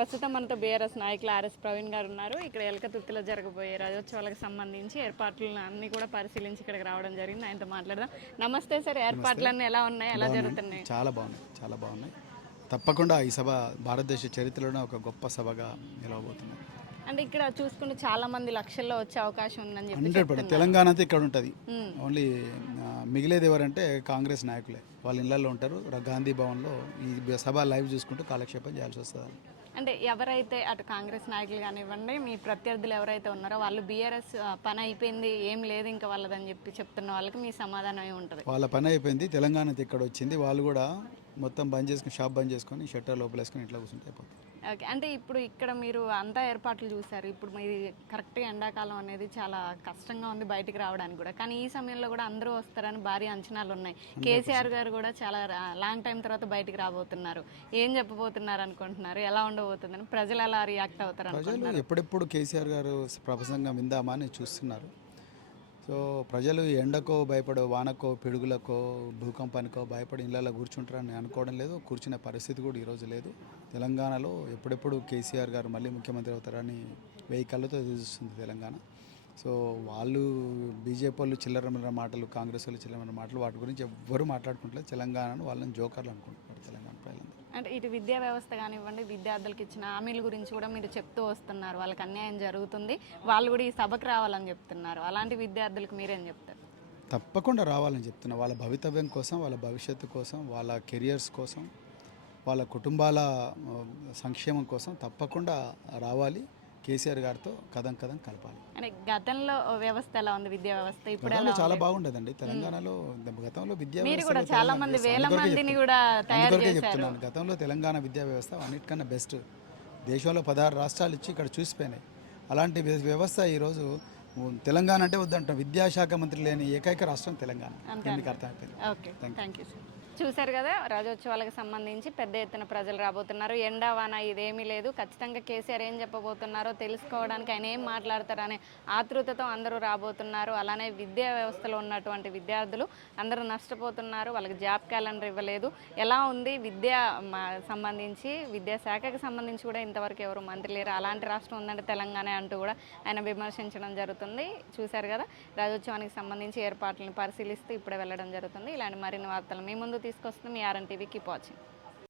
ప్రస్తుతం మనతో బీఆర్ఎస్ నాయకులు ఆర్ఎస్ ప్రవీణ్ గారు ఉన్నారు. ఇక్కడ ఎలకతుర్తిలో జరగబోయే రాజోత్సవాలకు సంబంధించి ఏర్పాట్లను అన్ని కూడా పరిశీలించి ఇక్కడికి రావడం జరిగింది. ఆయనతో మాట్లాడదాం. నమస్తే సార్, ఏర్పాట్లన్నీ ఎలా ఉన్నాయి, ఎలా జరుగుతున్నాయి? చాలా బాగున్నాయి, చాలా బాగున్నాయి. తప్పకుండా ఈ సభ భారతదేశ చరిత్రలోనే ఒక గొప్ప సభగా నిలవబోతుంది. అంటే ఇక్కడ చూసుకుంటే చాలా మంది లక్షల్లో వచ్చే అవకాశం ఉందని చెప్పి 100% తెలంగాణ అంతా ఇక్కడ ఉంటుంది. ఓన్లీ మిగిలేది ఎవరంటే కాంగ్రెస్ నాయకులే. వాళ్ళ ఇళ్లలో ఉంటారు. గాంధీ భవన్లో ఈ సభ లైవ్ చూసుకుంటూ కాలక్షేపం చేయాల్సి వస్తుంది. అంటే ఎవరైతే అటు కాంగ్రెస్ నాయకులు కానివ్వండి, మీ ప్రత్యర్థులు ఎవరైతే ఉన్నారో వాళ్ళు బీఆర్ఎస్ పని అయిపోయింది, ఏం లేదు ఇంకా వాళ్ళదని చెప్పి చెప్తున్న వాళ్ళకి మీ సమాధానం ఏమి ఉంటుంది? వాళ్ళ పని అయిపోయింది, తెలంగాణ ఇక్కడ వచ్చింది. వాళ్ళు కూడా మొత్తం బంద్ చేసుకుని, షాప్ బంద్ చేసుకొని, షట్టర్ లోపలేసుకొని ఇంట్లో కూర్చుంటే అయిపోతుంది. ఓకే, అంటే ఇప్పుడు ఇక్కడ మీరు అంతా ఏర్పాట్లు చూసారు. ఇప్పుడు మీది కరెక్ట్గా ఎండాకాలం అనేది చాలా కష్టంగా ఉంది బయటికి రావడానికి కూడా, కానీ ఈ సమయంలో కూడా అందరూ వస్తారని భారీ అంచనాలు ఉన్నాయి. కేసీఆర్ గారు కూడా చాలా లాంగ్ టైం తర్వాత బయటికి రాబోతున్నారు. ఏం చెప్పబోతున్నారు అనుకుంటున్నారు? ఎలా ఉండబోతుందని ప్రజలు ఎలా రియాక్ట్ అవుతారు? ప్రజలు ఎప్పుడెప్పుడు కేసీఆర్ గారు ప్రసంగం విందామా అని చూస్తున్నారు. సో ప్రజలు ఎండకో భయపడో, వానకో, పిడుగులకో, భూకంపానికో భయపడి ఇళ్ళలో కూర్చుంటారని అనుకోవడం లేదు. కూర్చునే పరిస్థితి కూడా ఈరోజు లేదు. తెలంగాణలో ఎప్పుడెప్పుడు కేసీఆర్ గారు మళ్ళీ ముఖ్యమంత్రి అవుతారని 1000 కళ్ళతో చూస్తుంది తెలంగాణ. సో వాళ్ళు బీజేపీ వాళ్ళు చిల్లరమైన మాటలు, కాంగ్రెస్ వాళ్ళు చిల్లరమైన మాటలు, వాటి గురించి ఎవ్వరూ మాట్లాడుకుంటలేదు. తెలంగాణను వాళ్ళని జోకర్లు అనుకుంటున్నారు తెలంగాణ ప్రజలందరూ. అంటే ఇటు విద్యా వ్యవస్థ కానివ్వండి, విద్యార్థులకు ఇచ్చిన హామీల గురించి కూడా మీరు చెప్తూ వస్తున్నారు. వాళ్ళకి అన్యాయం జరుగుతుంది, వాళ్ళు కూడా ఈ సభకు రావాలని చెప్తున్నారు. అలాంటి విద్యార్థులకు మీరేం చెప్తారు? తప్పకుండా రావాలని చెప్తున్నా. వాళ్ళ భవితవ్యం కోసం, వాళ్ళ భవిష్యత్తు కోసం, వాళ్ళ కెరియర్స్ కోసం, వాళ్ళ కుటుంబాల సంక్షేమం కోసం తప్పకుండా రావాలి. కేసీఆర్ గారితో కథం కలపాలి. అంటే గతంలో వ్యవస్థ ఎలా ఉంది, విద్యా వ్యవస్థ? ఇప్పుడు చాలా బాగుండదండి తెలంగాణలో. గతంలో విద్యా మీరు కూడా చాలా మంది వేల మందిని కూడా తయారు చేశారు. గతంలో తెలంగాణ విద్యా వ్యవస్థ అన్నిటికన్నా బెస్ట్. దేశంలో 16 రాష్ట్రాలు ఇచ్చి ఇక్కడ చూసిపోయినాయి. అలాంటి వ్యవస్థ ఈరోజు తెలంగాణ అంటే వద్దంటాం. విద్యాశాఖ మంత్రి లేని ఏకైక రాష్ట్రం తెలంగాణ. మీకు అర్థమైపోయింది. Okay, thank you sir. చూశారు కదా, రాజోత్సవాలకు సంబంధించి పెద్ద ఎత్తున ప్రజలు రాబోతున్నారు. ఎండా వాన ఇదేమీ లేదు. ఖచ్చితంగా కేసీఆర్ ఏం చెప్పబోతున్నారో తెలుసుకోవడానికి, ఆయన ఏం మాట్లాడతారనే ఆతృతతో అందరూ రాబోతున్నారు. అలానే విద్యా వ్యవస్థలో ఉన్నటువంటి విద్యార్థులు అందరూ నష్టపోతున్నారు. వాళ్ళకి జాబ్ క్యాలెండర్ ఇవ్వలేదు. ఎలా ఉంది విద్యా సంబంధించి, విద్యాశాఖకు సంబంధించి కూడా ఇంతవరకు ఎవరు మంత్రి లేరు. అలాంటి రాష్ట్రం ఉందంటే తెలంగాణ అంటూ కూడా ఆయన విమర్శించడం జరుగుతుంది. చూశారు కదా, రాజోత్సవానికి సంబంధించి ఏర్పాట్లను పరిశీలిస్తూ ఇప్పుడే వెళ్ళడం జరుగుతుంది. ఇలాంటి మరిన్ని వార్తలు మీ ముందు తీసుకొస్తుంది మీ ఆర్ఎన్ టీవీ. Keep watching.